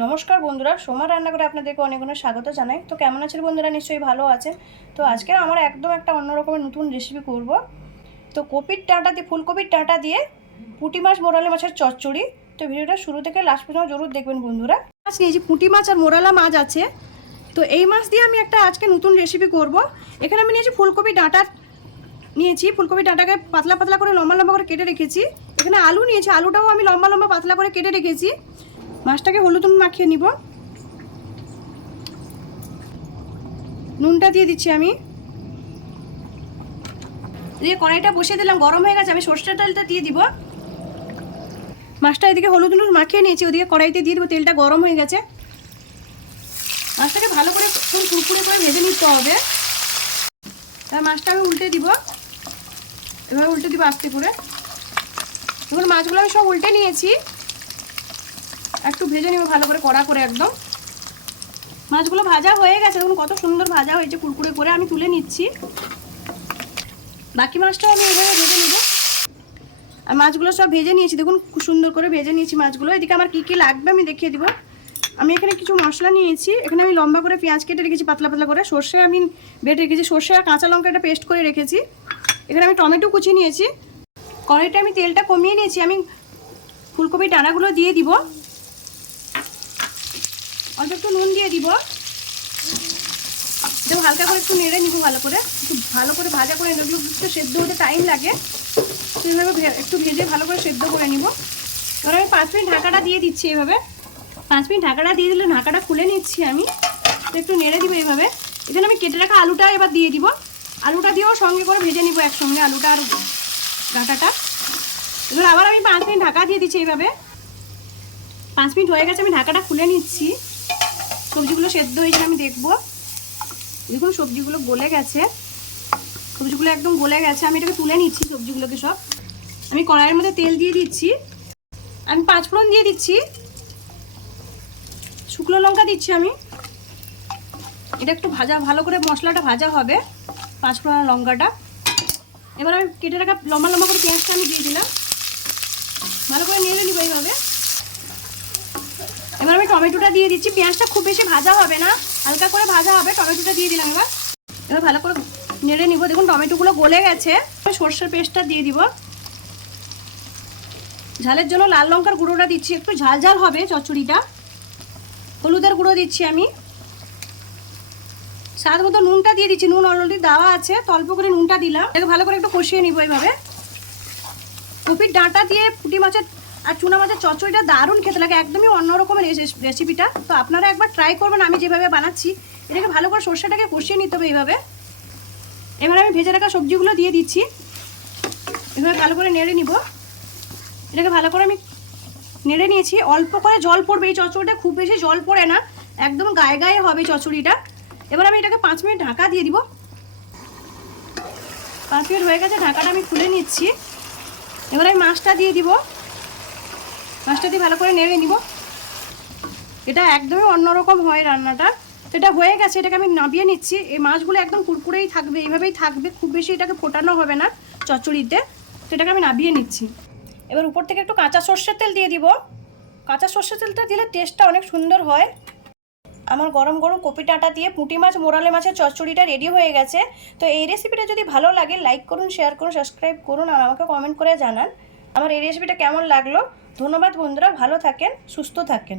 নমস্কার বন্ধুরা, সোমা রান্না করে আপনাদেরকে অনেক অনেক স্বাগত জানাই। তো কেমন আছেন বন্ধুরা? নিশ্চয়ই ভালো আছেন। তো আজকে আমরা একদম একটা অন্য রকমের নতুন রেসিপি করব। তো কপির ডাঁটা দিয়ে, ফুলকপির ডাঁটা দিয়ে পুঁটি মাছ মোরালা মাছের চচ্চড়ি। তো ভিডিওটা শুরু থেকে লাস্ট পর্যন্ত জরুর দেখবেন বন্ধুরা। মাছ নিয়েছি, পুঁটি মাছ আর মোরালা মাছ আছে। তো এই মাছ দিয়ে আমি একটা আজকে নতুন রেসিপি করব। এখানে আমি নিয়েছি ফুলকপি ডাঁটা নিয়েছি, ফুলকপি ডাঁটাকে পাতলা পাতলা করে লম্বা লম্বা করে কেটে রেখেছি। এখানে আলু নিয়েছি, আলুটাও আমি লম্বা লম্বা পাতলা করে কেটে রেখেছি। মাছটাকে হলুদ নুন মাখিয়ে নিব। নুনটা দিয়ে দিচ্ছি আমি। দিয়ে কড়াইটা বসিয়ে দিলাম, গরম হয়ে গেছে। আমি সর্ষের তেলটা দিয়ে দিব। মাছটা এদিকে হলুদ নুন মাখিয়ে নিয়েছি, ওদিকে কড়াইতে দিয়ে দেবো। তেলটা গরম হয়ে গেছে। মাছটাকে ভালো করে কুড়কুড়ে করে ভেজে নিতে হবে। তার মাছটা আমি উল্টে দিব, এভাবে উল্টে দিব আস্তে করে। এবার মাছগুলো আমি সব উল্টে নিয়েছি, একটু ভেজে নেব ভালো করে, কড়া করে একদম। মাছগুলো ভাজা হয়ে গেছে, দেখুন কত সুন্দর ভাজা হয়েছে কুড়কুড়ে করে। আমি তুলে নিচ্ছি। বাকি মাছটাও আমি এভাবে ভেজে নেব। আর মাছগুলো সব ভেজে নিয়েছি, দেখুন খুব সুন্দর করে ভেজে নিয়েছি মাছগুলো। এদিকে আমার কী কী লাগবে আমি দেখিয়ে দিব। আমি এখানে কিছু মশলা নিয়েছি। এখানে আমি লম্বা করে পেঁয়াজ কেটে রেখেছি, পাতলা পাতলা করে। সর্ষে আমি বেটে রেখেছি, সর্ষে আর কাঁচা লঙ্কাটা পেস্ট করে রেখেছি। এখানে আমি টমেটো কুচিয়ে নিয়েছি। কড়াইটা আমি তেলটা কমিয়ে নিয়েছি। আমি ফুলকপির ডানাগুলো দিয়ে দিব। অল্প একটু নুন দিয়ে দিব। দেখো হালকা করে একটু নেড়ে নিব ভালো করে, একটু ভালো করে ভাজা করে এগুলো একটু সেদ্ধ হতে টাইম লাগে। তো এইভাবে একটু ভেজে ভালো করে সেদ্ধ করে নিব। এবার আমি 5 মিনিট ঢাকাটা দিয়ে দিচ্ছি। এইভাবে 5 মিনিট ঢাকাটা দিয়ে দিলে ঢাকাটা খুলে নিচ্ছি আমি। তো একটু নেড়ে দিব এইভাবে। এখানে আমি কেটে রাখা আলুটা এবার দিয়ে দিব। আলুটা দিয়েও সঙ্গে করে ভেজে নিব একসঙ্গে, আলুটা আর ডাঁটাটা। এবার আবার আমি 5 মিনিট ঢাকা দিয়ে দিচ্ছি এইভাবে। 5 মিনিট হয়ে গেছে, আমি ঢাকাটা খুলে নিচ্ছি। সবজিগুলো সেদ্ধ হয়েছে আমি দেখবো। দেখুন সবজিগুলো গলে গেছে, সবজিগুলো একদম গলে গেছে। আমি এটাকে তুলে নিচ্ছি সবজিগুলোকে সব। আমি কড়াইয়ের মধ্যে তেল দিয়ে দিচ্ছি। আমি 5 ফোড়ন দিয়ে দিচ্ছি, শুকনো লঙ্কা দিচ্ছি আমি। এটা একটু ভাজা, ভালো করে মশলাটা ভাজা হবে, 5 ফোড়ন লঙ্কাটা। এবার আমি কেটে রাখা লম্বা লম্বা করে পেঁয়াজটা আমি দিয়ে দিলাম। ভালো করে নেড়ে নিব এইভাবে। এবার আমি টমেটোটা দিয়ে দিচ্ছি। পেঁয়াজটা খুব বেশি ভাজা হবে না, হালকা করে ভাজা হবে। টমেটোটা দিয়ে দিলাম। এবার এবার ভালো করে নেড়ে নিব। দেখুন টমেটোগুলো গলে গেছে। সর্ষের পেস্টটা দিয়ে দিব। ঝালের জন্য লাল লঙ্কার গুঁড়োটা দিচ্ছি, একটু ঝাল ঝাল হবে চচ্চড়িটা। হলুদের গুঁড়ো দিচ্ছি আমি। স্বাদ মতো নুনটা দিয়ে দিচ্ছি, নুন অলরেডি দেওয়া আছে, তো অল্প করে নুনটা দিলাম। এটাকে ভালো করে একটু কষিয়ে নিব এইভাবে। কপির ডাঁটা দিয়ে পুঁটি মাছের আর চুনা মাছের চচ্চড়িটা দারুণ খেতে লাগে, একদমই অন্যরকমের রেসিপিটা। তো আপনারা একবার ট্রাই করবেন আমি যেভাবে বানাচ্ছি। এটাকে ভালো করে সর্ষেটাকে কষিয়ে নিতে হবে এইভাবে। এবার আমি ভেজে রাখা সবজিগুলো দিয়ে দিচ্ছি। এভাবে ভালো করে নেড়ে নিব। এটাকে ভালো করে আমি নেড়ে নিয়েছি। অল্প করে জল পড়বে এই চচ্চড়িটা, খুব বেশি জল পড়ে না, একদম গায়ে গায়ে হবে এই চচ্চড়িটা। এবার আমি এটাকে 5 মিনিট ঢাকা দিয়ে দিব। 5 মিনিট হয়ে গেছে, ঢাকাটা আমি খুলে নিচ্ছি। এবার আমি মাছটা দিয়ে দিব। মাছটা দিয়ে ভালো করে নেড়ে নিব। এটা একদমই অন্যরকম হয় রান্নাটা। তো এটা হয়ে গেছে, এটাকে আমি নামিয়ে নিচ্ছি। এই মাছগুলো একদম কুরকুরেই থাকবে, এইভাবেই থাকবে, খুব বেশি এটাকে ফোটানো হবে না চচ্চড়িতে। তো এটাকে আমি নামিয়ে নিচ্ছি। এবার উপর থেকে একটু কাঁচা সর্ষের তেল দিয়ে দিব। কাঁচা সর্ষের তেলটা দিলে টেস্টটা অনেক সুন্দর হয়। আমার গরম গরম কপি ডাঁটা দিয়ে পুঁটি মাছ মোরালে মাছের চচ্চড়িটা রেডি হয়ে গেছে। তো এই রেসিপিটা যদি ভালো লাগে লাইক করুন, শেয়ার করুন, সাবস্ক্রাইব করুন আর আমাকে কমেন্ট করে জানান আমার এই রেসিপিটা কেমন লাগলো। ধন্যবাদ বন্ধুরা, ভালো থাকেন, সুস্থ থাকেন।